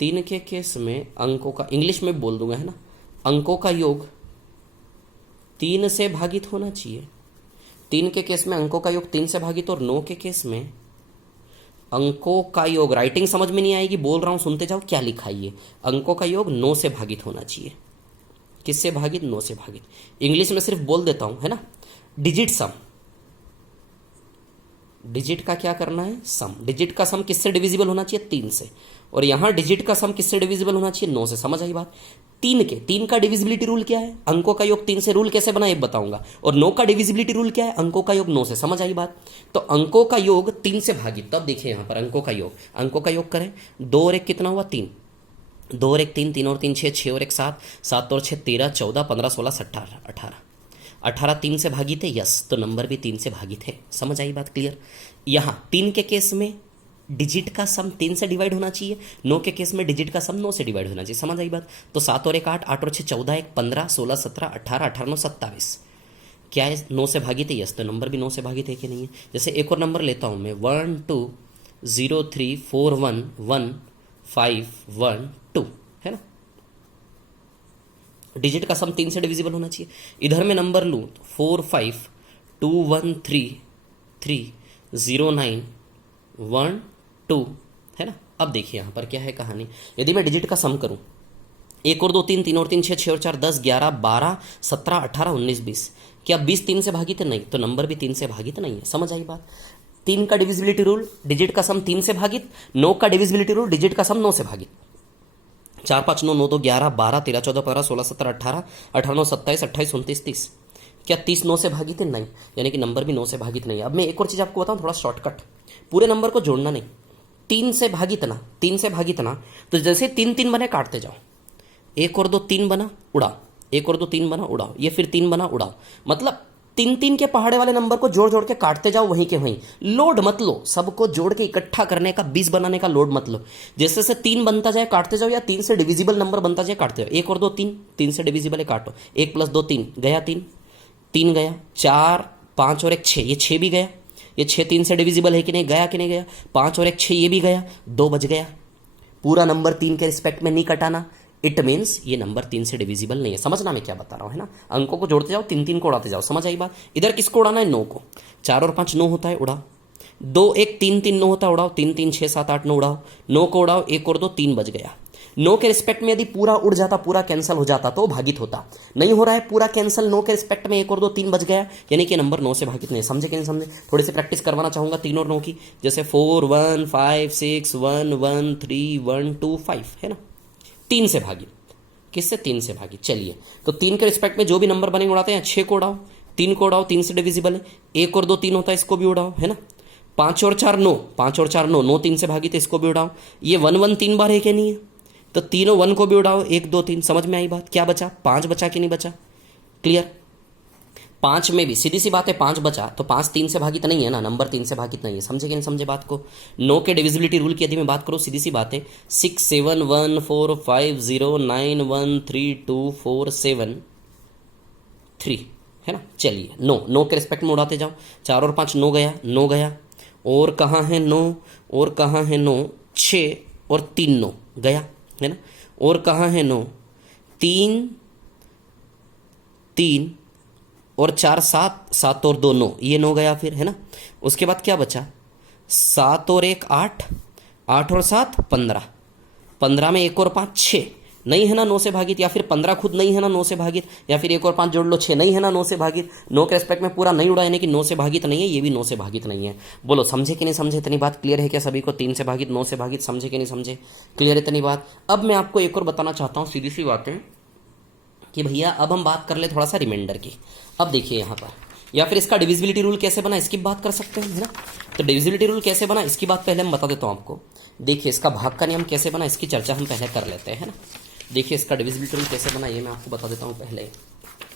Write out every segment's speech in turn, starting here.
तीन के केस में अंकों का, इंग्लिश में बोल दूंगा है ना, अंकों का योग 3 से भागित होना चाहिए। 3 के केस में अंकों का योग 3 से भागित, और 9 के केस में अंकों का योग, राइटिंग समझ में नहीं आएगी, बोल रहा हूं सुनते जाओ क्या लिखा है ये, अंकों का योग 9 से भागित होना चाहिए। किससे भागित? 9 से भागित। इंग्लिश में सिर्फ बोल देता हूं है ना, डिजिट सम। डिजिट का क्या करना है? सम। डिजिट का सम किससे डिविजिबल होना चाहिए? 3 से। और यहां डिजिट का सम किससे डिविजिबल होना चाहिए? 9 से। समझ आई बात? 3 का डिविजिबिलिटी रूल क्या है? अंकों का योग 3 से। रूल कैसे बना ये बताऊंगा। और 9 का डिविजिबिलिटी रूल क्या है? अंकों का योग 9 से। समझ आई बात? तो अंकों का योग 3 से भागित। तब देखिए यहां पर अंकों का योग, अंकों का योग करें, 2 और 1 कितना हुआ? 3। 2 और 1 3, 3 और 3 6, 6 और 1 7, 7 और 6 13, 14 15 16 17 18। 18 3 से भागित है, यस, तो नंबर भी 3 से भागित है। समझ आई बात? क्लियर? यहां 3 के केस में डिजिट का सम 3 से डिवाइड होना चाहिए, 9 के केस में डिजिट का सम 9 से डिवाइड होना चाहिए। समझ आई बात? तो 7 और 1 8, 8 और 6 14, 1 15, 16 17 18, 18 9 27। क्या है? 9 से भागित है, यस, तो नंबर भी 9 से भागित है कि नहीं है? जैसे एक और नंबर लेता हूं मैं, 1 2 0 3 4 1 1 5 1 2, है ना। डिजिट का सम 3 से डिविजिबल होना चाहिए। इधर मैं नंबर लूँ 4 5 2 1 3 3 0 9 1 2, है ना। अब देखिए यहाँ पर क्या है कहानी। यदि मैं डिजिट का सम करूँ, 1 और 2 3, 3 और 3 6, 6 और 4 10 11 12 17 18 19 20, क्या 20 3 से भागित है? नहीं, तो नंबर भी 3 से भागित नहीं है। समझ आई बात? 3 का डिविजिबिलिटी रूल, डिजिट का सम 3 से भागित। 9 का डिविजिबिलिटी रूल, डिजिट का सम 9 से भागित। 4 5 9 9 2 11 12 13 14 15 16 17 18 18 9 27 28 29 30। क्या 30 9 से भागित है? नहीं, यानी कि नंबर भी 9 से भागित नहीं है। अब मैं एक और चीज़ आपको बताऊं, थोड़ा शॉर्टकट। पूरे नंबर को जोड़ना नहीं, 3 से भागित ना, 3 से भागित ना, तो जैसे 3 3 बने काटते जाओ। 1 और 2 3 बना, उड़ाओ। 1 और 2 3 बना, उड़ाओ। ये फिर 3 बना, उड़ाओ। मतलब 3 3 के पहाड़े वाले नंबर को जोड़ जोड़ के काटते जाओ, वहीं के वहीं। लोड मत लो, सबको जोड़ के इकट्ठा करने का, 20 बनाने का लोड मत लो। जैसे से 3 बनता जाए काटते जाओ, या 3 से डिविजिबल नंबर बनता जाए काटते जाओ। 1 और 2 3, 3 से डिविजिबल है, काटो। 1 + 2 3 गया, 3 3 गया। 4 5 और 1 6, ये 6 भी गया। ये 6 3 से डिविजिबल है कि नहीं? गया कि नहीं गया? 5 और 1 6, ये भी गया, 2 बच गया। पूरा नंबर 3 के रिस्पेक्ट में नहीं कटाना। इट मीन्स ये नंबर 3 से डिविजिबल नहीं है। समझना मैं क्या बता रहा हूँ, है ना। अंकों को जोड़ते जाओ, 3 3 को उड़ाते जाओ। समझ आई बात? इधर किसको उड़ाना है? 9 को। 4 और 5 9 होता है, उड़ाओ। 2 1 3 3 9 होता है, उड़ाओ। 3 3 6 7 8 9, उड़ाओ। 9 को उड़ाओ, 1 और 2 3 बच गया। 9 के रिस्पेक्ट में यदि पूरा उड़ जाता, पूरा कैंसिल हो जाता, तो भागित होता। नहीं हो रहा है पूरा कैंसिल। 9 के रिस्पेक्ट में 1 और 2 3 बच गया, यानी कि नंबर 9 से भागित नहीं। समझे कि नहीं समझे? थोड़ी सी प्रैक्टिस करवाना चाहूंगा 3 और 9 की। जैसे 4 1 5 6 1 1 3 1 2 5, है ना। 3 से भागित। किससे? 3 से भागित। चलिए, तो 3 के रिस्पेक्ट में जो भी नंबर बनेंगे उड़ाते हैं। 6 को उड़ाओ, 3 को उड़ाओ, 3 से डिविजिबल है। 1 और 2 3 होता है, इसको भी उड़ाओ, है ना। 5 और 4 9, 5 और 4 9, 9 3 से भागित है, इसको भी उड़ाओ। ये 1 1 3 बार है कि नहीं है? तो तीनों 1 को भी उड़ाओ, 1 2 3। समझ में आई बात? क्या बचा? 5 बचा कि नहीं बचा? क्लियर? 5 में भी सीधी सी बात है, 5 बचा, तो 5 3 से भागित नहीं है ना, नंबर 3 से भागित नहीं है। समझे कि नहीं समझे बात को? 9 के डिविजिबिलिटी रूल की यदि मैं बात करूँ, सीधी सी बात है, 6 7 1 4 5 0 9 1 3 2 4 7 3, है ना। चलिए, 9 के रिस्पेक्ट में उड़ाते जाओ। 4 और 5 9 गया, 9 गया। और कहाँ है 9? और कहाँ है 9? 6 और 3 9 गया, है ना। और कहाँ है 9? 3 3 और 4 7, 7 और 2 9, ये 9 गया फिर, है ना। उसके बाद क्या बचा? 7 और 1 8, 8 और 7 15, 15 में 1 और 5 6, नहीं है ना 9 से भागित। या फिर 15 खुद नहीं है ना 9 से भागित, या फिर 1 और 5 जोड़ लो 6, नहीं है ना 9 से भागित। 9 के रेस्पेक्ट में पूरा नहीं उड़ा, यानी कि 9 से भागित नहीं है, ये भी 9 से भागित नहीं है। बोलो समझे कि नहीं समझे? इतनी बात क्लियर है क्या सभी को? 3 से भागित, 9 से भागित, समझे कि नहीं समझे? क्लियर है इतनी बात? अब मैं आपको एक और बताना चाहता हूँ, सीधी सी बात है कि भैया अब हम बात कर ले थोड़ा सा रिमाइंडर की। अब देखिए यहाँ पर, या फिर इसका डिविजिबिलिटी रूल कैसे बना, इसकी बात कर सकते हैं, है ना। तो डिविजिबिलिटी रूल कैसे बना, इसकी बात पहले हम बता देता हूँ आपको। देखिए, इसका भाग का नियम कैसे बना, इसकी चर्चा हम पहले कर लेते हैं, है ना। देखिए, इसका डिविजिबिलिटी रूल कैसे बना, ये मैं आपको बता देता हूँ पहले।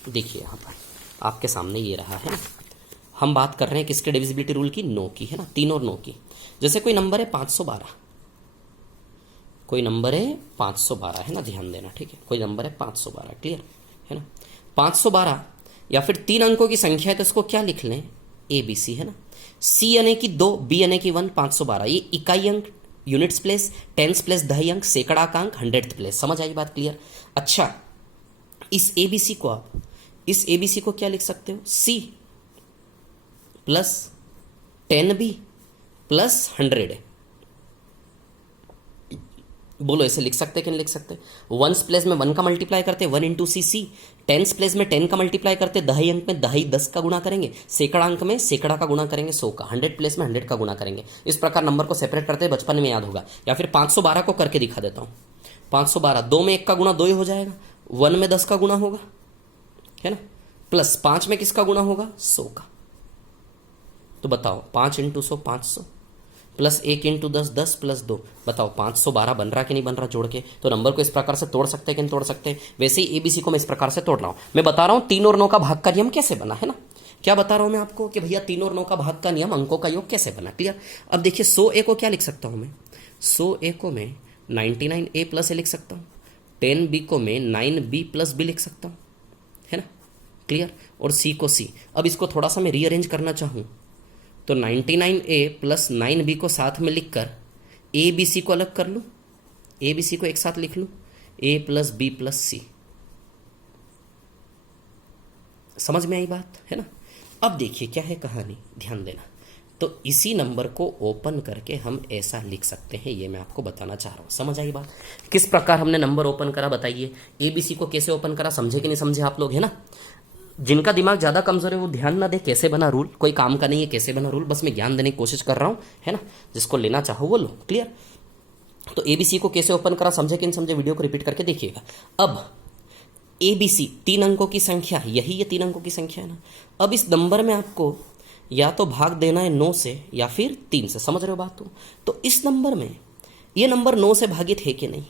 देखिए यहाँ पर आपके सामने ये रहा, है ना। हम बात कर रहे हैं किसके डिविजिबिलिटी रूल की? 9 की, है ना। 3 और 9 की। जैसे कोई नंबर है 512, कोई नंबर है 512, है ना, ध्यान देना, ठीक है। कोई नंबर है 512, क्लियर है ना। 512 या फिर 3 अंकों की संख्या है, तो इसको क्या लिख लें? ABC, है ना। C यानी कि 2, B यानी कि 1, 512, ये इकाई अंक यूनिट्स प्लेस, टेंस प्लेस दहाई अंक, सैकड़ांक, हंड्रेड प्लेस। समझ आई बात क्लियर? अच्छा, इस एबीसी को आप, इस एबीसी को क्या लिख सकते हो? C plus 10b plus 100। बोलो ऐसे लिख सकते कि नहीं लिख सकते? वंस प्लेस में 1 का मल्टीप्लाई करते 1 इंटू सी सी, टेंस प्लेस में 10 का मल्टीप्लाई करते, दहाई अंक में दहाई 10 का गुणा करेंगे, सैकड़ा अंक में सैकड़ा का गुणा करेंगे 100 का, 100 प्लेस में 100 का गुणा करेंगे। इस प्रकार नंबर को सेपरेट करते बचपन में याद होगा। या फिर 512 को करके दिखा देता हूँ। 512, 2 में 1 का गुणा 2 ही हो जाएगा, 1 में 10 का गुणा होगा, है ना, प्लस 5 में किसका गुणा होगा? 100 का। तो बताओ 5 इंटू 100 500, प्लस 1 इंटू 10 10 प्लस 2, बताओ 512 बन रहा कि नहीं बन रहा जोड़ के? तो नंबर को इस प्रकार से तोड़ सकते हैं कि नहीं तोड़ सकते? वैसे ही एबीसी को मैं इस प्रकार से तोड़ रहा हूं। मैं बता रहा हूं 3 और 9 का भाग का नियम कैसे बना, है ना। क्या बता रहा हूं मैं आपको कि भैया 3 और 9 का भाग का नियम, अंकों का योग कैसे बना। क्लियर? अब देखिए 100a को क्या लिख सकता हूं मैं? 100a को मैं 99a प्लस ए लिख सकता हूँ। 10b को मैं 9b प्लस बी लिख सकता हूँ, है ना। क्लियर? और सी को सी। अब इसको थोड़ा सा मैं रीअरेंज करना चाहूँ तो 99a प्लस 9b को साथ में लिखकर ए बी सी को अलग कर लूँ, ए बी सी को एक साथ लिख लूँ, a प्लस बी प्लस सी। समझ में आई बात, है ना। अब देखिए क्या है कहानी, ध्यान देना। तो इसी नंबर को ओपन करके हम ऐसा लिख सकते हैं, ये मैं आपको बताना चाह रहा हूँ। समझ आई बात? किस प्रकार हमने नंबर ओपन करा बताइए। एबीसी को कैसे ओपन करा, समझे कि नहीं समझे आप लोग, है ना। जिनका दिमाग ज़्यादा कमजोर है वो ध्यान ना दे कैसे बना रूल, कोई काम का नहीं है कैसे बना रूल, बस मैं ज्ञान देने की कोशिश कर रहा हूँ, है ना। जिसको लेना चाहो वो लो। क्लियर? तो एबीसी को कैसे ओपन करा, समझे कि नहीं समझे, वीडियो को रिपीट करके देखिएगा। अब एबीसी 3 अंकों की संख्या, यही ये 3 अंकों की संख्या है ना। अब इस नंबर में आपको या तो भाग देना है 9 से या फिर 3 से, समझ रहे हो बात? तो इस नंबर में ये नंबर 9 से भागित है कि नहीं,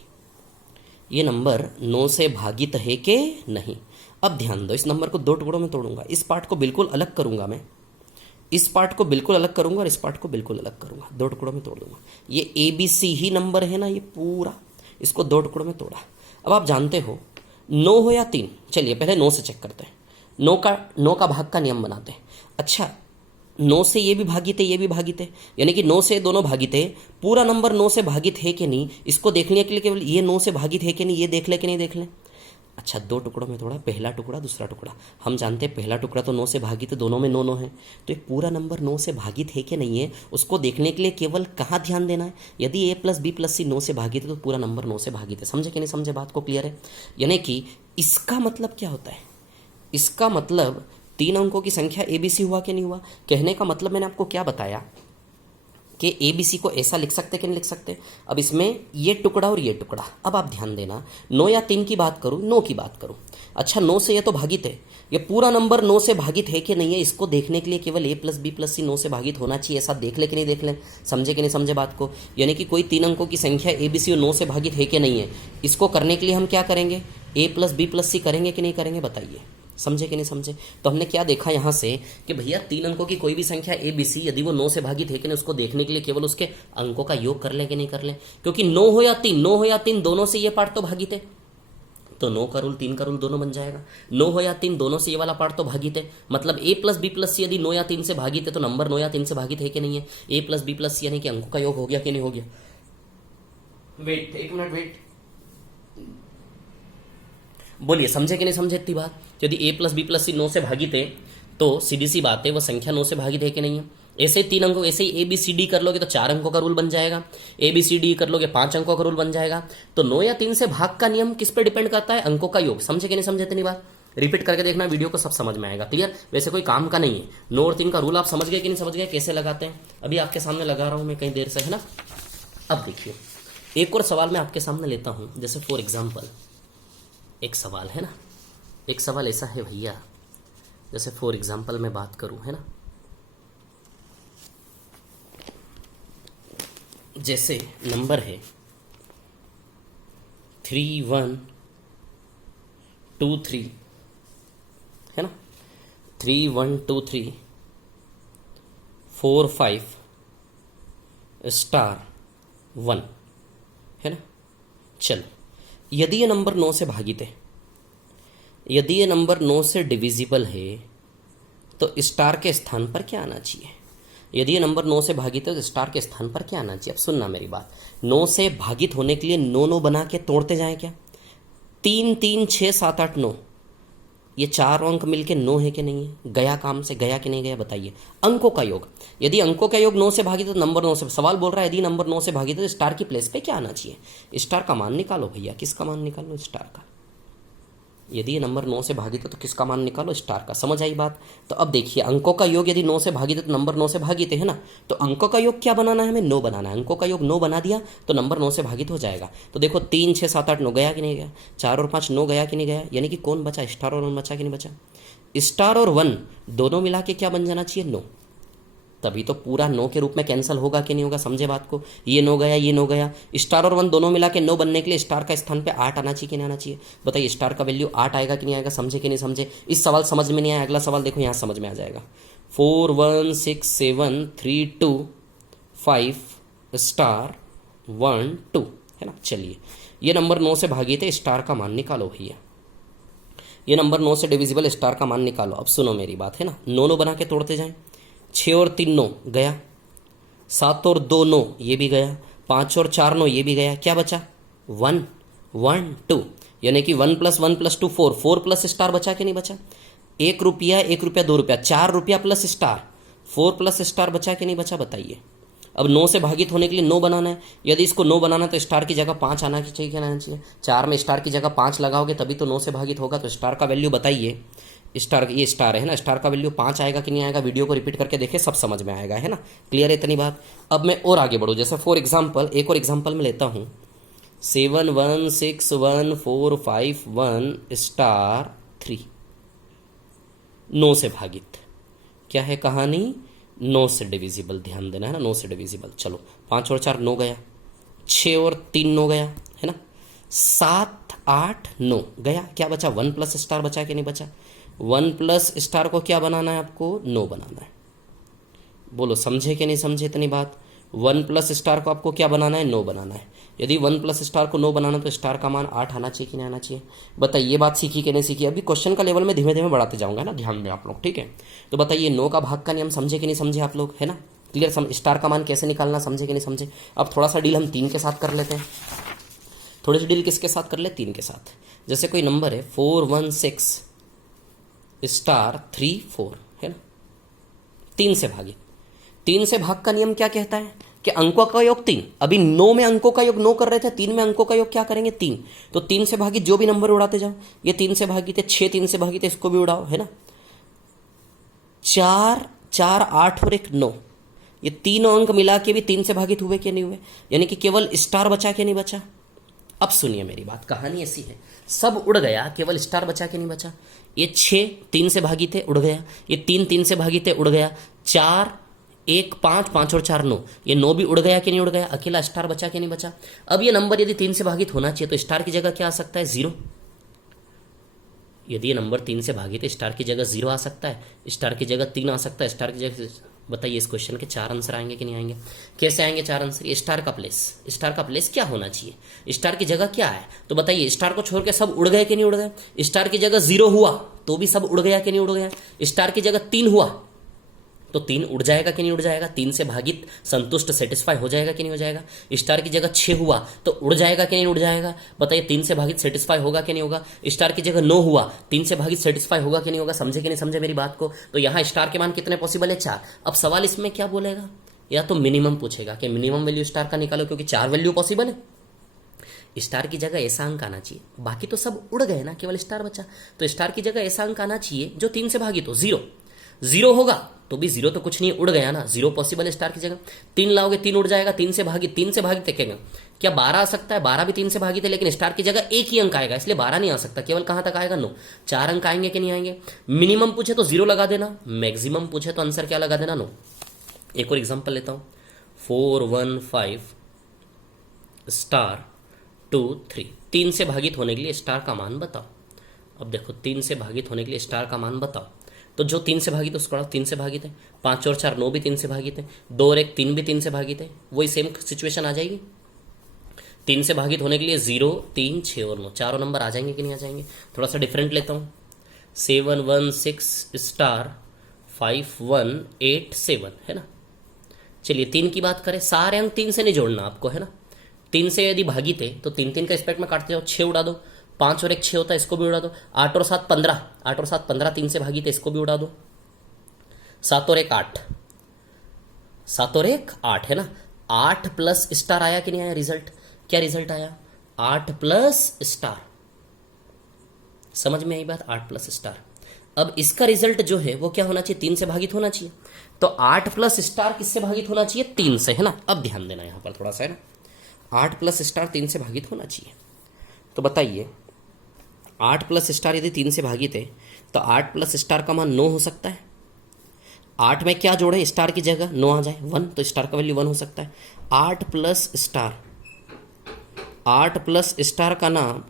ये नंबर 9 से भागित है कि नहीं। अब ध्यान दो, इस नंबर को 2 टुकड़ों में तोड़ूंगा, इस पार्ट को बिल्कुल अलग करूंगा मैं, इस पार्ट को बिल्कुल अलग करूंगा और इस पार्ट को बिल्कुल अलग करूंगा, 2 टुकड़ों में तोड़ दूंगा। ये एबीसी ही नंबर है ना, ये पूरा, इसको 2 टुकड़ों में तोड़ा। अब आप जानते हो 9 हो या 3, चलिए पहले 9 से चेक करते हैं। 9 का भाग का नियम बनाते हैं। अच्छा, 9 से ये भी भागित है, ये भी भागित है, यानी कि 9 से दोनों भागित है। पूरा नंबर 9 से भागित है कि नहीं, इसको देखने के लिए केवल ये 9 से भागित है कि नहीं ये देख ले कि नहीं देख ले। अच्छा, 2 टुकड़ों में तोड़ा, पहला टुकड़ा दूसरा टुकड़ा। हम जानते हैं पहला टुकड़ा तो 9 से भागित है, दोनों में 9 9 है। तो ये पूरा नंबर 9 से भागित है कि नहीं है, उसको देखने के लिए केवल कहाँ ध्यान देना है? यदि a प्लस बी प्लस सी 9 से भागित है तो पूरा नंबर 9 से भागित है। समझे कि नहीं समझे बात को? क्लियर है? यानी कि इसका मतलब क्या होता है? इसका मतलब 3 अंकों की संख्या एबीसी हुआ कि नहीं हुआ। कहने का मतलब मैंने आपको क्या बताया कि एबीसी को ऐसा लिख सकते कि नहीं लिख सकते। अब इसमें ये टुकड़ा और ये टुकड़ा, अब आप ध्यान देना, 9 या 3 की बात करूँ, 9 की बात करूँ। अच्छा, 9 से ये तो भागित है, ये पूरा नंबर 9 से भागित है कि नहीं है, इसको देखने के लिए केवल a प्लस बी प्लस सी 9 से भागित होना चाहिए। ऐसा देख ले कि नहीं देख ले, समझे कि नहीं समझे बात को। यानी कि कोई 3 अंकों की संख्या एबीसी और 9 से भागित है कि नहीं है, इसको करने के लिए हम क्या करेंगे? a प्लस बी प्लस सी करेंगे कि नहीं करेंगे, बताइए। समझे कि नहीं समझे? तो हमने क्या देखा यहाँ से कि भैया 3 अंकों की कोई भी संख्या ए बी सी यदि वो 9 से भागित है कि नहीं, उसको देखने के लिए केवल उसके अंकों का योग कर लें कि नहीं कर लें। क्योंकि 9 हो या 3, 9 हो या 3 दोनों से ये पार्ट तो भागित है, तो 9 का रूल 3 का रूल दोनों बन जाएगा। 9 हो या 3 दोनों से ये वाला पार्ट तो भागित है, मतलब a प्लस बी प्लस सी यदि 9 या 3 से भागित है तो नंबर 9 या 3 से भागित है कि नहीं है। a प्लस बी प्लस सी यानी कि अंकों का योग हो गया कि नहीं हो गया। वेट, 1 मिनट वेट, बोलिए समझे कि नहीं समझे इतनी बात। यदि a प्लस बी प्लस सी 9 से भागित है तो सीधी सी बात है वो संख्या 9 से भागित है कि नहीं है। ऐसे 3 अंकों, ऐसे ही ए बी सी डी कर लोगे तो 4 अंकों का रूल बन जाएगा, ए बी सी डी कर लोगे 5 अंकों का रूल बन जाएगा। तो 9 या 3 से भाग का नियम किस पे डिपेंड करता है? अंकों का योग। समझे कि नहीं समझे इतनी बात? रिपीट करके देखना, वीडियो को सब समझ में आएगा। क्लियर? वैसे कोई काम का नहीं है। 9 और 3 का रूल आप समझ गए कि नहीं समझ गए, कैसे लगाते हैं अभी आपके सामने लगा रहा हूं मैं कई देर से, है ना। अब देखिए एक और सवाल मैं आपके सामने लेता हूं। जैसे फॉर एग्जाम्पल एक सवाल है ना, एक सवाल ऐसा है भैया, जैसे फॉर एग्जाम्पल मैं बात करूं, है ना, जैसे नंबर है 3123, है ना, 3123 45 स्टार 1, है ना। चलो, यदि ये नंबर 9 से भागित है, यदि ये नंबर 9 से डिविजिबल है तो स्टार के स्थान पर क्या आना चाहिए? यदि ये नंबर 9 से भागित है तो स्टार के स्थान पर क्या आना चाहिए? अब सुनना मेरी बात, 9 से भागित होने के लिए 9 9 बना के तोड़ते जाएं क्या? 3 3 6 7 8 9, ये चार अंक मिलके 9 है कि नहीं है? गया काम से, गया कि नहीं गया बताइए। अंकों का योग, यदि अंकों का योग 9 से भागित है तो नंबर 9 से, सवाल बोल रहा है यदि नंबर 9 से भागित है तो स्टार की प्लेस पे क्या आना चाहिए? स्टार का मान निकालो भैया, किसका मान निकालो? स्टार का। यदि ये नंबर 9 से भागित है तो किसका मान निकालो? स्टार का। समझ आई बात? तो अब देखिए, अंकों का योग यदि 9 से भागित है तो नंबर 9 से भागित है ना, तो अंकों का योग क्या बनाना है? हमें 9 बनाना है। अंकों का योग 9 बना दिया तो नंबर 9 से भागित हो जाएगा। तो देखो 3 6 7 8 9 गया कि नहीं गया? 4 और 5 9 गया कि नहीं गया? यानी कि कौन बचा? स्टार और 1 बचा कि नहीं बचा? स्टार और 1 दोनों मिला के क्या बन जाना चाहिए? 9। तभी तो पूरा 9 के रूप में कैंसिल होगा कि नहीं होगा? समझे बात को? ये 9 गया, ये 9 गया, स्टार और 1 दोनों मिला के 9 बनने के लिए स्टार का स्थान पे 8 आना चाहिए कि नहीं आना चाहिए? बताइए स्टार का वैल्यू 8 आएगा कि नहीं आएगा? समझे कि नहीं समझे? इस सवाल समझ में नहीं आया, अगला सवाल देखो, यहाँ समझ में आ जाएगा। 4 1 6 7 3 2 5 स्टार 1 2 है ना। चलिए, ये नंबर 9 से भागित है, स्टार का मान निकालो भैया। ये नंबर 9 से डिविजिबल, स्टार का मान निकालो। अब सुनो मेरी बात, है ना, 9 9 बना के तोड़ते जाएं। 6 और 3 9 गया, 7 और 2 9 ये भी गया, 5 और 4 9 ये भी गया, क्या बचा? 1 1 2, यानी कि 1 + 1 + 2 4, 4 प्लस स्टार बचा कि नहीं बचा? 1 रुपया 1 रुपया 2 रुपया, 4 रुपया प्लस स्टार, 4 प्लस स्टार बचा कि नहीं बचा? बताइए। अब 9 से भागित होने के लिए 9 बनाना है। यदि इसको 9 बनाना है तो स्टार की जगह 5 आना चाहिए, क्या आना चाहिए? 4 में स्टार की जगह 5 लगाओगे तभी तो 9 से भागित होगा। तो स्टार का वैल्यू बताइए। स्टार, ये स्टार है ना, स्टार का वैल्यू 5 आएगा कि नहीं आएगा? वीडियो को रिपीट करके देखें, सब समझ में आएगा, है ना। क्लियर है इतनी बात? अब मैं और आगे बढ़ूँ, जैसे फॉर एग्जाम्पल, एक और एग्जाम्पल में लेता हूँ। 7 1 6 1 4 5 1 स्टार 3, 9 से भागित। क्या है कहानी? 9 से डिविजिबल, ध्यान देना है ना, 9 से डिविजिबल। चलो, 5 और 4 9 गया, 6 और 3 9 गया, है ना, 7 8 9 गया, क्या बचा? 1 प्लस स्टार बचा कि नहीं बचा? 1 प्लस स्टार को क्या बनाना है आपको? 9 बनाना है। बोलो समझे कि नहीं समझे इतनी बात? 1 प्लस स्टार को आपको क्या बनाना है? 9 बनाना है। यदि 1 प्लस स्टार को 9 बनाना तो स्टार का मान 8 आना चाहिए कि नहीं आना चाहिए? बताइए, ये बात सीखी कि नहीं सीखी? अभी क्वेश्चन का लेवल में धीमे धीमे बढ़ाते जाऊंगा ना, ध्यान दें आप लोग, ठीक है। तो बताइए 9 का भाग का नियम समझे कि नहीं समझे आप लोग, है ना। क्लियर? स्टार का मान कैसे निकालना समझे कि नहीं समझे? अब थोड़ा सा डील हम 3 के साथ कर लेते हैं। थोड़ी सी डील किसके साथ कर ले? 3 के साथ। जैसे कोई नंबर है 4 1 6 स्टार 3 4, है ना, 3 से भागित। 3 से भाग का नियम क्या कहता है कि अंकों का योग 3। अभी 9 में अंकों का योग 9 कर रहे थे, 3 में अंकों का योग क्या करेंगे? 3। तो 3 से भागित जो भी नंबर उड़ाते जाओ। ये 3 से भागित है, 6 3 से भागित है, इसको भी उड़ाओ, है ना। 4 4 8 और 1 9, ये तीनों अंक मिला के भी 3 से भागित हुए कि नहीं हुए? यानी कि केवल स्टार बचा कि नहीं बचा? अब सुनिए मेरी बात, कहानी ऐसी है, सब उड़ गया, केवल स्टार बचा कि नहीं बचा? ये 6 3 से भागित है, उड़ गया। ये 3 3 से भागित है, उड़ गया। 4 1 5 5 और 4 9, ये 9 भी उड़ गया कि नहीं उड़ गया? अकेला स्टार बचा कि नहीं बचा? अब ये नंबर यदि 3 से भागित होना चाहिए तो स्टार की जगह क्या आ सकता है? 0। यदि ये नंबर 3 से भागित है, स्टार की जगह 0 आ सकता है, स्टार की जगह 3 आ सकता है, स्टार की जगह। बताइए इस क्वेश्चन के 4 आंसर आएंगे कि नहीं आएंगे? कैसे आएंगे 4 आंसर? स्टार का प्लेस, स्टार का प्लेस क्या होना चाहिए? स्टार की जगह क्या है? तो बताइए, स्टार को छोड़ के सब उड़ गए कि नहीं उड़ गए? स्टार की जगह 0 हुआ तो भी सब उड़ गया कि नहीं उड़ गया? स्टार की जगह 3 हुआ तो 3 उड़ जाएगा कि नहीं उड़ जाएगा? 3 से भागित संतुष्ट, सेटिस्फाई हो जाएगा कि नहीं हो जाएगा? स्टार की जगह 6 हुआ तो उड़ जाएगा कि नहीं उड़ जाएगा? बताइए 3 से भागित सेटिस्फाई होगा कि नहीं होगा? स्टार की जगह 9 हुआ, 3 से भागित सेटिस्फाई होगा कि नहीं होगा? समझे कि नहीं समझे मेरी बात को? तो यहाँ स्टार के मान कितने पॉसिबल है? 4। अब सवाल इसमें क्या बोलेगा? या तो मिनिमम पूछेगा कि मिनिमम वैल्यू स्टार का निकालो, क्योंकि 4 वैल्यू पॉसिबल है। स्टार की जगह ऐसा अंक आना चाहिए, बाकी तो सब उड़ गए ना, केवल स्टार बचा। तो स्टार की जगह ऐसा अंक आना चाहिए जो 3 से भागित हो। 0 0 होगा तो भी 0 तो कुछ नहीं, उड़ गया ना, 0 पॉसिबल है स्टार की जगह। 3 लाओगे 3 उड़ जाएगा, 3 से भागित देखेंगे क्या 12 आ सकता है? 12 भी 3 से भागित है, लेकिन स्टार की जगह एक ही अंक आएगा, इसलिए 12 नहीं आ सकता। केवल कहां तक आएगा? 9। 4 अंक आएंगे कि नहीं आएंगे? मिनिमम पूछे तो 0 लगा देना, मैक्सिमम पूछे तो आंसर क्या लगा देना? 9। एक और एग्जाम्पल लेता हूं, 4 1 5 स्टार 2 3। 3 से भागित होने के लिए स्टार का मान बताओ। अब देखो, 3 से भागित होने के लिए स्टार का मान बताओ। तो जो 3 से भागित है उसको 3 से भागित है, 5 और 4 9 भी 3 से भागित है, 2 और 1 3 भी 3 से भागित है, वही सेम सिचुएशन आ जाएगी। 3 से भागित होने के लिए 0 3 6 और 9, चारों नंबर आ जाएंगे कि नहीं आ जाएंगे? थोड़ा सा डिफरेंट लेता हूँ, 7 1 6 स्टार 5 1 8 7, है ना। चलिए 3 की बात करें, सारे अंक 3 से नहीं जोड़ना आपको, है ना। 3 से यदि भागित है तो 3 का रिस्पेक्ट में काटते जाओ, 6 उड़ा दो, 5 और 1 6 होता है, इसको भी उड़ा दो। 8 और 7 15, 8 और 7 15, 3 से भागित है, इसको भी उड़ा दो। 7 और 1 8, 7 और 1 8, है ना। 8 प्लस स्टार आया कि नहीं आया रिजल्ट? क्या रिजल्ट आया? 8 प्लस स्टार। समझ में आई बात? 8 प्लस स्टार। अब इसका रिजल्ट जो है वो क्या होना चाहिए? 3 से भागित होना चाहिए। तो 8 प्लस स्टार किससे भागित होना चाहिए? 3 से, है ना। अब ध्यान देना यहां पर थोड़ा सा, है ना। 8 प्लस स्टार 3 से भागित होना चाहिए। तो बताइए 8 प्लस स्टार यदि 3 से भागित है तो 8 प्लस स्टार का मान 9 हो सकता है। 8 में क्या जोड़े स्टार की जगह? 9 आ जाए, 1, तो स्टार का वैल्यू 1 हो सकता है। 8 प्लस स्टार, 8 प्लस स्टार का नाम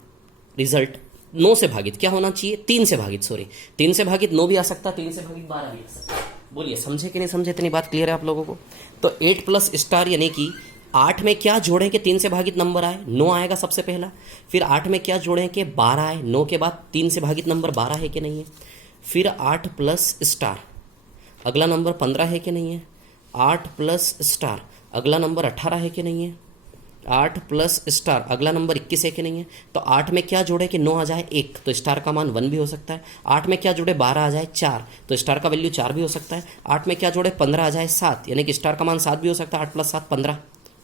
रिजल्ट 9 से भागित क्या होना चाहिए? 3 से भागित, सॉरी 3 से भागित 9 भी आ सकता है, 3 से भागित 12 भी आ सकता है। बोलिए समझे कि नहीं समझे? इतनी बात क्लियर है आप लोगों को? तो 8 प्लस स्टार यानी कि 8 में क्या जोड़ें कि 3 से भागित नंबर आए? 9 आएगा सबसे पहला। फिर 8 में क्या जोड़ें कि 12 आए? 9 के बाद 3 से भागित नंबर 12 है कि नहीं है? फिर 8 प्लस स्टार, अगला नंबर 15 है कि नहीं है? 8 प्लस स्टार, अगला नंबर 18 है कि नहीं है? 8 प्लस स्टार, अगला नंबर 21 है कि नहीं है? तो 8 में क्या जोड़े कि 9 आ जाए 1, तो स्टार का मान 1 भी हो सकता है। 8 में क्या जोड़े 12 आ जाए 4, तो स्टार का वैल्यू 4 भी हो सकता है। 8 में क्या जोड़े 15 आ जाए 7, यानी कि स्टार का मान 7 भी हो सकता है। 8 प्लस 7 15।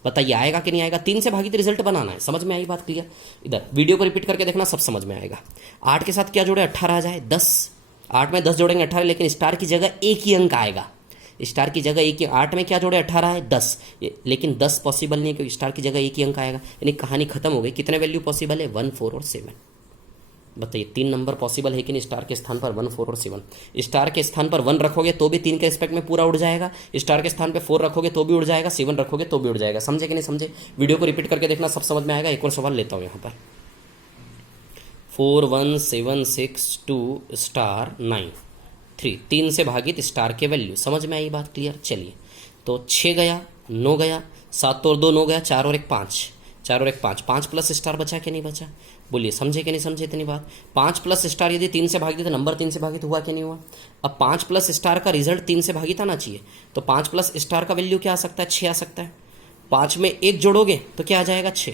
बताइए आएगा कि नहीं आएगा? 3 से भागित रिजल्ट बनाना है। समझ में आई बात? क्लियर? इधर वीडियो को रिपीट करके देखना, सब समझ में आएगा। 8 के साथ क्या जोड़े? 18 आ जाए 10। 8 में 10 जोड़ेंगे 18, लेकिन स्टार की जगह एक ही अंक आएगा। स्टार की जगह एक ही, 8 में क्या जोड़े? 18 है 10, लेकिन 10 पॉसिबल नहीं है क्योंकि स्टार की जगह एक ही अंक आएगा। यानी कहानी खत्म हो गई। कितने वैल्यू पॉसिबल है? 1 4 और 7। बताइए 3 नंबर पॉसिबल है कि नहीं? स्टार के स्थान पर 1 4 और 7। स्टार के स्थान पर 1 रखोगे तो भी 3 के रिस्पेक्ट में पूरा उड़ जाएगा। स्टार के स्थान पर 4 रखोगे तो भी उड़ जाएगा। 7 रखोगे तो भी उड़ जाएगा। समझे कि नहीं समझे? वीडियो को रिपीट करके देखना, सब समझ में आएगा। एक और सवाल लेता हूँ यहाँ पर। 4 1 7 6 2 स्टार 9 3, 3 से भागित स्टार के वैल्यू। समझ में आई बात? क्लियर? चलिए तो 6 गया, 9 गया, 7 और 2 9 गया, 4 और 1 5, 4 और 1 5, 5 प्लस स्टार बचा कि नहीं बचा? बोलिए समझे कि नहीं समझे इतनी बात? 5 प्लस स्टार यदि 3 से भागित तो नंबर 3 से भागित हुआ कि नहीं हुआ? अब 5 प्लस स्टार का रिजल्ट 3 से भागित आना चाहिए। तो 5 प्लस स्टार का वैल्यू क्या आ सकता है? 6 आ सकता है। 5 में 1 जोड़ोगे तो क्या आ जाएगा? 6।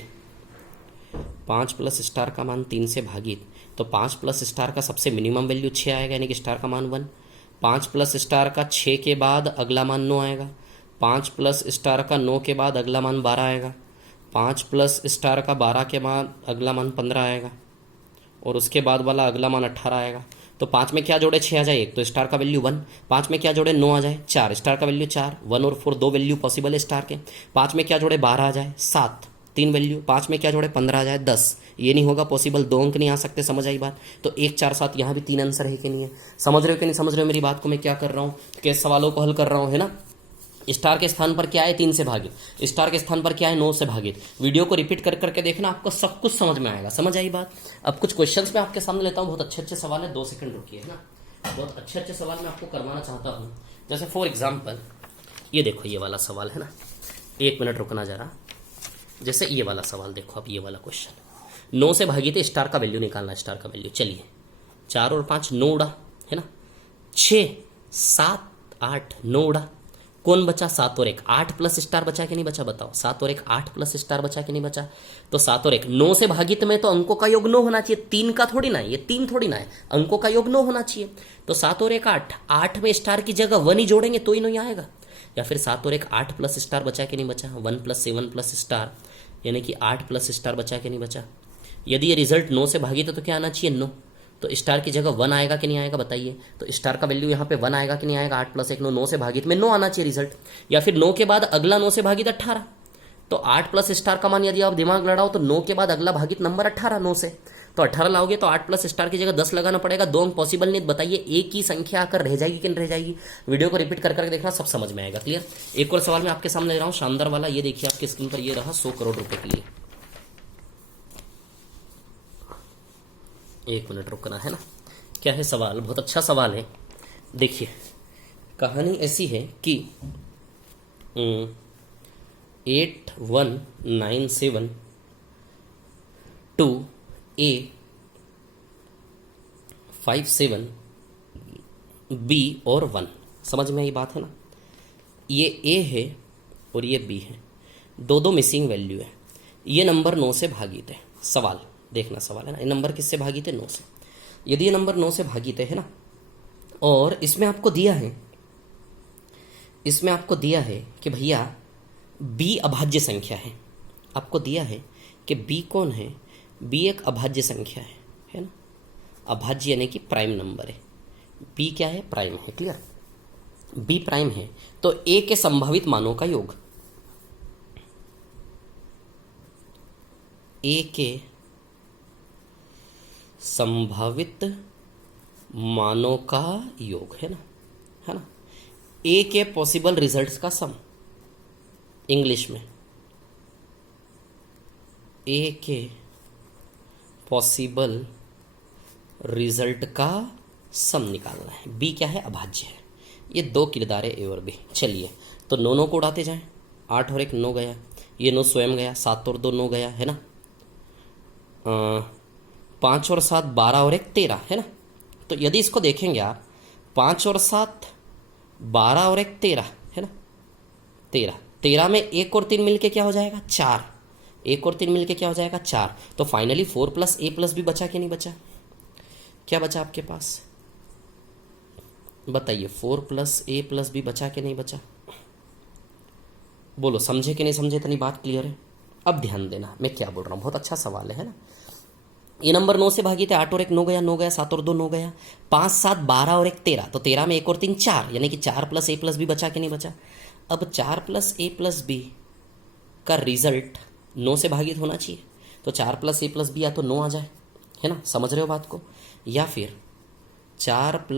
5 प्लस स्टार का मान 3 से भागित, तो 5 प्लस स्टार का सबसे मिनिमम वैल्यू 6 आएगा, यानी कि स्टार का मान 1। 5 प्लस स्टार का 6 के बाद अगला मान 9 आएगा। 5 प्लस स्टार का 9 के बाद अगला मान 12 आएगा। 5 प्लस स्टार का 12 के बाद अगला मान 15 आएगा, और उसके बाद वाला अगला मान 18 आएगा। तो 5 में क्या जोड़े? 6 आ जाए 1, तो स्टार का वैल्यू 1। 5 में क्या जोड़े? 9 आ जाए 4, स्टार का वैल्यू 4। 1 और 4 दो वैल्यू पॉसिबल है स्टार के। 5 में क्या जोड़े? 12 आ जाए 7, 3 वैल्यू। 5 में क्या जोड़े? 15 आ जाए 10, ये नहीं होगा पॉसिबल, 2 अंक नहीं आ सकते। समझ आई बात? तो 1 4 7 यहाँ भी 3 आंसर है कि नहीं है? समझ रहे हो कि नहीं समझ रहे हो मेरी बात को? मैं क्या कर रहा हूँ? कैसे सवालों को हल कर रहा हूँ, है ना। स्टार के स्थान पर क्या है? 3 से भागित। स्टार के स्थान पर क्या है? 9 से भागित। वीडियो को रिपीट कर करके देखना, आपको सब कुछ समझ में आएगा। समझ आई बात? अब कुछ क्वेश्चंस मैं आपके सामने लेता हूँ, बहुत अच्छे अच्छे सवाल है। 2 सेकंड रुकिए, है ना। बहुत अच्छे अच्छे सवाल मैं आपको करवाना चाहता हूँ। जैसे फॉर एग्जाम्पल ये देखो, ये वाला सवाल है ना, 1 मिनट रुकना जरा। जैसे ये वाला सवाल देखो, अब ये वाला क्वेश्चन 9 से भागित है, स्टार का वैल्यू निकालना है, स्टार का वैल्यू। चलिए 4 और 5 9 उड़ा, है ना। 6 7 8 9 उड़ा, कौन बचा? 7 और 1, 8 प्लस स्टार बचा कि नहीं बचा? बताओ 7 और 1 8 प्लस स्टार बचा कि नहीं बचा? तो 7 और 1 9 से भागित में तो अंकों का योग 9 होना चाहिए, 3 का थोड़ी ना है, ये 3 थोड़ी ना है, अंकों का योग 9 होना चाहिए। तो 7 और 1 8, 8 में स्टार की जगह 1 ही जोड़ेंगे तो ही 9 आएगा। या फिर 7 और 1 8 प्लस स्टार बचा कि नहीं बचा? 1 प्लस 7 प्लस स्टार, यानी कि 8 प्लस स्टार बचा कि नहीं बचा? यदि ये रिजल्ट 9 से भागित है तो क्या आना चाहिए? 9। तो स्टार की जगह 1 आएगा कि नहीं आएगा? बताइए। तो स्टार का वैल्यू यहाँ पे 1 आएगा कि नहीं आएगा? 8 प्लस 1 9, 9 से भागित में 9 आना चाहिए रिजल्ट। या फिर 9 के बाद अगला 9 से भागित 18, तो 8 प्लस स्टार का मान यदि आप दिमाग लड़ाओ तो 9 के बाद अगला भागित नंबर 18 9 से, तो 18 लाओगे तो 8 प्लस स्टार की जगह 10 लगाना पड़ेगा। 2 अंक पॉसिबल नहीं। बताइए एक ही संख्या आकर रह जाएगी कि नहीं रह जाएगी? वीडियो को रिपीट कर करके देखना, सब समझ में आएगा। क्लियर? एक और सवाल मैं आपके सामने ले रहा हूँ, शानदार वाला। ये देखिए आपकी स्क्रीन पर, ये रहा 100 करोड़ रुपए के लिए। 1 मिनट रुकना, है ना। क्या है सवाल? बहुत अच्छा सवाल है। देखिए कहानी ऐसी है कि 8197 2 A 57 B और 1। समझ में आई बात, है ना। ये A है और ये बी है, दो दो मिसिंग वैल्यू है। ये नंबर 9 से भागित है। सवाल देखना, सवाल है ना, ये नंबर किससे भागित है? 9 से। यदि ये नंबर 9 से भागित है ना, और इसमें आपको दिया है, इसमें आपको दिया है कि भैया बी अभाज्य संख्या है। आपको दिया है कि बी कौन है? बी एक अभाज्य संख्या है ना, अभाज्य यानी कि प्राइम नंबर है। बी क्या है? प्राइम है। क्लियर? बी प्राइम है तो ए के संभावित मानों का योग, ए के संभावित मानों का योग है ना, ए के पॉसिबल रिजल्ट्स का सम, इंग्लिश में ए के पॉसिबल रिजल्ट का सम निकालना है। बी क्या है? अभाज्य है। ये दो किरदार है ए और बी। चलिए तो 9 को उड़ाते जाएं। 8 और 1 9 गया, ये 9 स्वयं गया, 7 और 2 9 गया है ना, 5 और 7 12 और 1 13 है ना। तो यदि इसको देखेंगे आप, 5 और 7 12 और 1 13 है ना, 13 में 1 और 3 मिलके क्या हो जाएगा? 4। 1 और 3 मिलके क्या हो जाएगा? 4। तो फाइनली 4 + a + b बचा कि नहीं बचा? क्या बचा आपके पास? बताइए, 4 + a + b बचा कि नहीं बचा? बोलो, समझे कि नहीं समझे? इतनी बात क्लियर है? अब ध्यान देना मैं क्या बोल रहा हूँ, बहुत अच्छा सवाल है ना। ये नंबर 9 से भागी थे, 8 और 1 9 गया, 9 गया, 7 और 2 9 गया, 5 7 12 और 1 13। तो 13 में 1 और 3 4, यानी कि 4 + a + b बचा कि नहीं बचा? अब 4 + a + b का रिजल्ट 9 से भागित होना चाहिए। तो 4 + a + b या तो 9 आ जाए, है ना, समझ रहे हो बात को? या फिर 4 +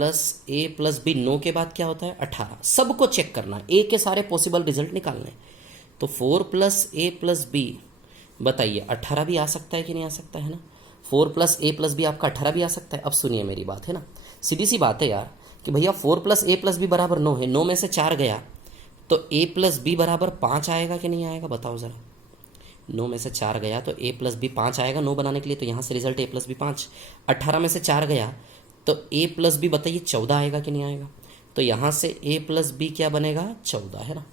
a + b 9 के बाद क्या होता है? 18। सबको चेक करना है, ए के सारे पॉसिबल रिजल्ट निकालने। तो 4 + a + b, बताइए 18 भी आ सकता है कि नहीं आ सकता है ना? 4 + a + b आपका 18 भी आ सकता है। अब सुनिए मेरी बात, है ना, सीधी सी बात है यार कि भैया 4 + a + b = 9 है। 9 में से 4 गया तो a + b = 5 आएगा कि नहीं आएगा? बताओ ज़रा। 9 में से 4 गया तो a + b 5 आएगा 9 बनाने के लिए। तो यहाँ से रिजल्ट a + b 5। 18 में से 4 गया तो a + b बताइए 14 आएगा कि नहीं आएगा? तो यहाँ से a + b क्या बनेगा? 14 है ना।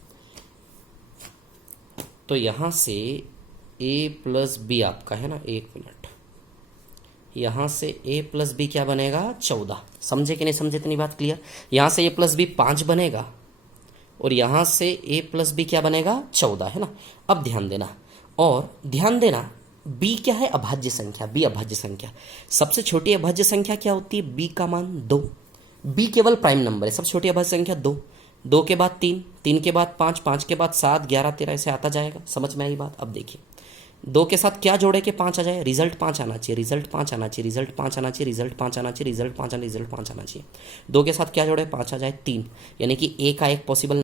तो यहाँ से a + b आपका है ना, 1 मिनट, यहाँ से a + b क्या बनेगा? 14। समझे कि नहीं समझे? इतनी बात क्लियर? यहाँ से a + b 5 बनेगा और यहाँ से a + b क्या बनेगा? 14 है ना। अब ध्यान देना, और ध्यान देना, b क्या है? अभाज्य संख्या। b अभाज्य संख्या, सबसे छोटी अभाज्य संख्या क्या होती है? b का मान 2। b केवल प्राइम नंबर है। सबसे छोटी अभाज्य संख्या 2, 2 के बाद 3, 3 के बाद 5, 5 के बाद 7, 11 13 ऐसे आता जाएगा। समझ में आई बात? अब देखिए 2 के साथ क्या जोड़े के 5 आ जाए? रिजल्ट 5 आना चाहिए, रिजल्ट 5 आना चाहिए, रिजल्ट 5 आना चाहिए, रिजल्ट 5 आना चाहिए, रिजल्ट 5 आना, रिजल्ट 5 आना चाहिए। 2 के साथ क्या जोड़े? 5 आ जाए, 3, यानी कि a का एक पॉसिबल